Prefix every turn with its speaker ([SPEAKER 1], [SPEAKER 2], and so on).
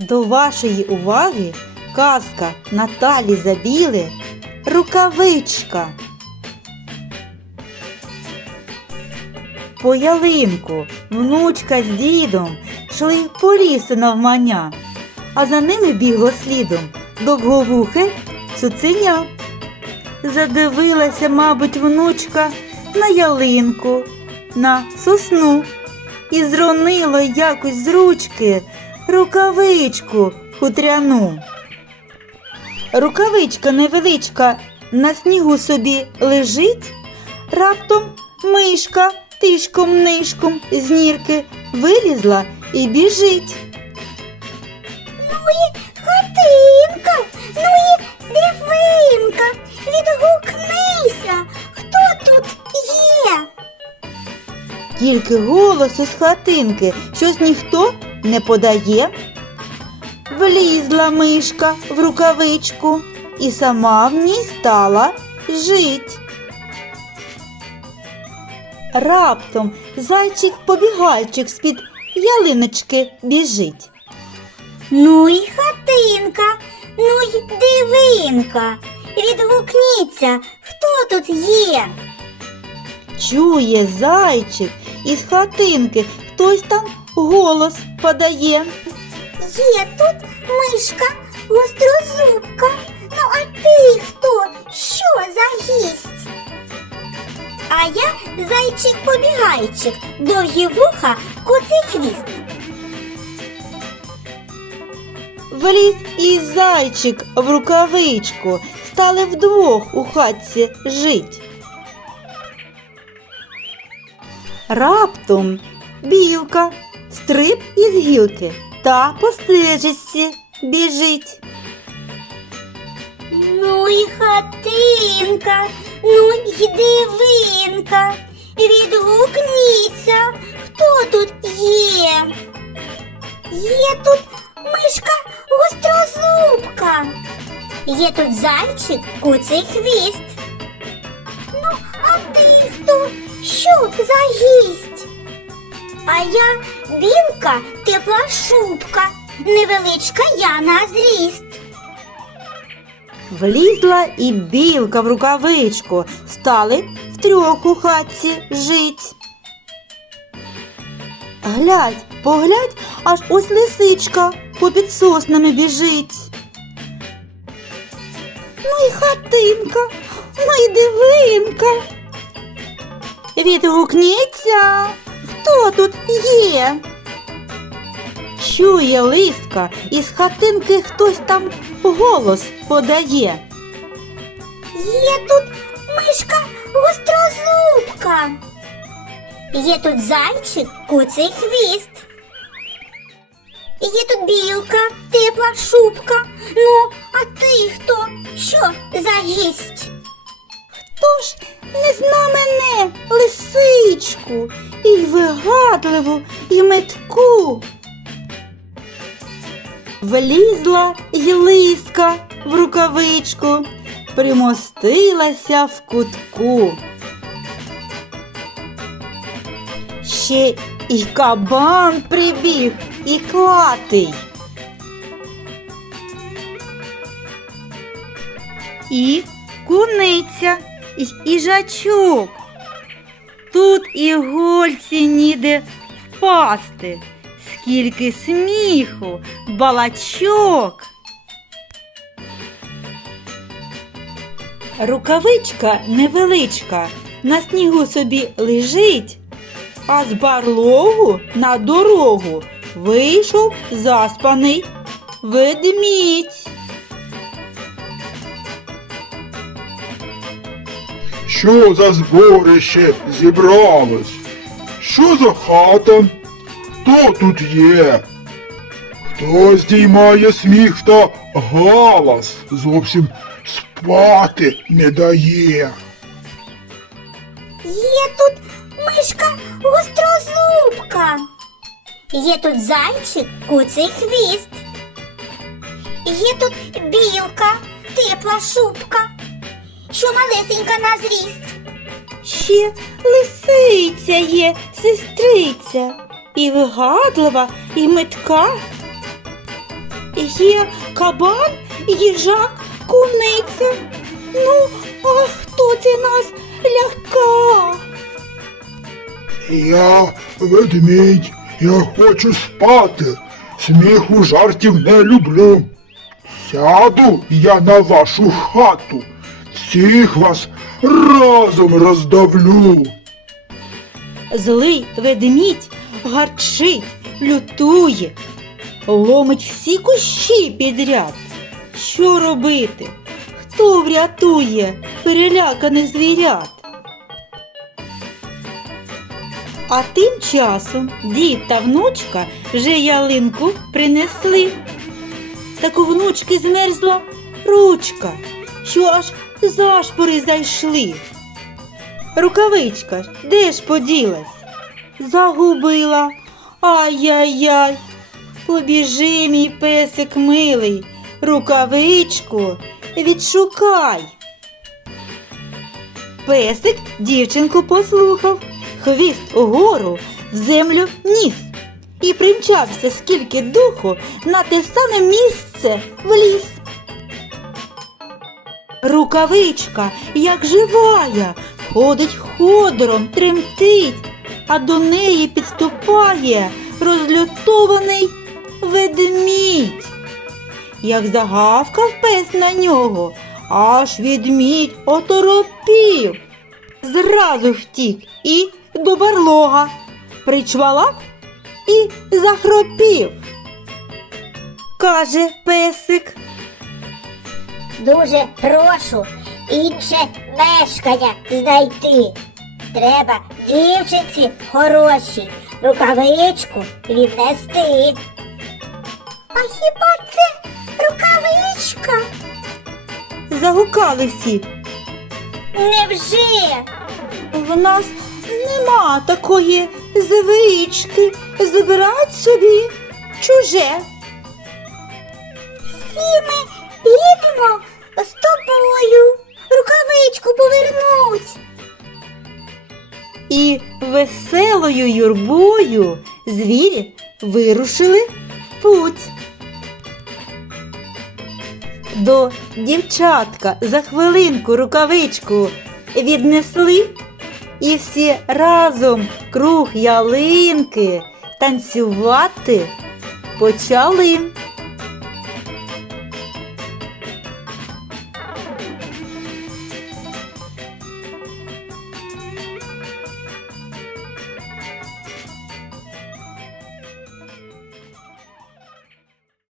[SPEAKER 1] До вашої уваги казка Наталі Забіли Рукавичка. По ялинку внучка з дідом йшли по лісу навмання, а за ними бігло слідом довговухе цуценя. Задивилася, мабуть, внучка на ялинку, на сосну і зронило якось з ручки рукавичку хутряну. Рукавичка невеличка на снігу собі лежить, раптом мишка тишком нишком з нірки вилізла і біжить.
[SPEAKER 2] Ну і хатинка, ну і дивинка, відгукнися, хто тут є?
[SPEAKER 1] Тільки голосу з хатинки щось ніхто не подає. Влізла мишка в рукавичку і сама в ній стала жить. Раптом зайчик-побігайчик з-під ялиночки біжить.
[SPEAKER 2] Ну і хатинка, ну й дивинка, відгукніться, хто тут є?
[SPEAKER 1] Чує зайчик із хатинки хтось там голос подає.
[SPEAKER 2] Є тут мишка гострозубка. Ну а ти хто? Що за гість? А я зайчик-побігайчик, довгі вуха, куций хвіст.
[SPEAKER 1] Вліз і зайчик в рукавичку, стали вдвох у хатці жить. Раптом білка стриб із гілки та по стежечці біжить.
[SPEAKER 2] Ну і хатинка, ну і дивинка, відгукніться, хто тут є? Є тут мишка гострозубка, є тут зайчик куций хвіст. Ну, а ти хто? Що за гість? А я білка, тепла шубка, невеличка я на зріст.
[SPEAKER 1] Влізла і білка в рукавичку, стали втрьох у хатці жить. Глядь, поглядь, аж ось лисичка попід соснами біжить. Ну хатинка, ну дивинка. Відгукніться, тут є? Чує листка, із хатинки хтось там голос подає.
[SPEAKER 2] Є тут мишка гострозубка. Є тут зайчик, куций хвіст. Є тут білка, тепла шубка. Ну, а ти хто? Що за гість?
[SPEAKER 1] Хто ж не зна мене, лисичку, і вигадливу, і метку. Влізла й лиска в рукавичку, примостилася в кутку. Ще і кабан прибіг, і клатий. І куниця, і їжачок. Тут і гольці ніде впасти, скільки сміху, балачок. Рукавичка невеличка на снігу собі лежить, а з барлогу на дорогу вийшов заспаний ведмідь.
[SPEAKER 3] Що за зборище зібралось? Що за хата? Хто тут є? Хто здіймає сміх та галас? Зовсім спати не дає.
[SPEAKER 2] Є тут мишка гострозубка. Є тут зайчик, куций хвіст. Є тут білка, тепла шубка, що малесенька на зріст.
[SPEAKER 1] Ще лисиця є, сестриця, і вигадлива, і метка. є кабан, їжак, куниця. Ну, а хто це нас ляка?
[SPEAKER 3] Я ведмідь, я хочу спати. Сміху жартів не люблю. Сяду я на вашу хату. Всіх вас разом роздавлю.
[SPEAKER 1] Злий ведмідь гарчить, лютує, ломить всі кущі підряд. Що робити? Хто врятує переляканих звірят? А тим часом дід та внучка вже ялинку принесли. Так у внучки змерзла ручка, що аж зашпори зайшли. Рукавичка де ж поділась? Загубила. Ай-яй-яй. Побіжи, мій песик милий, рукавичку відшукай. Песик дівчинку послухав, хвіст угору, в землю ніс. І примчався скільки духу на те саме місце в ліс. Рукавичка, як живая, ходить ходором, тремтить, а до неї підступає розлютований ведмідь. Як загавкав пес на нього, аж ведмідь оторопів. Зразу втік і до барлога причвалав і захропів. Каже песик.
[SPEAKER 2] Дуже прошу інше мешкання знайти. Треба дівчинці хорошій рукавичку віднести. А хіба це рукавичка?
[SPEAKER 1] Загукали всі.
[SPEAKER 2] Невже?
[SPEAKER 1] В нас нема такої звички забирати собі чуже.
[SPEAKER 2] Всі ми підемо з тобою. Рукавичку повернуть.
[SPEAKER 1] І веселою юрбою звірі вирушили в путь. До дівчатка за хвилинку рукавичку віднесли і всі разом круг ялинки танцювати почали.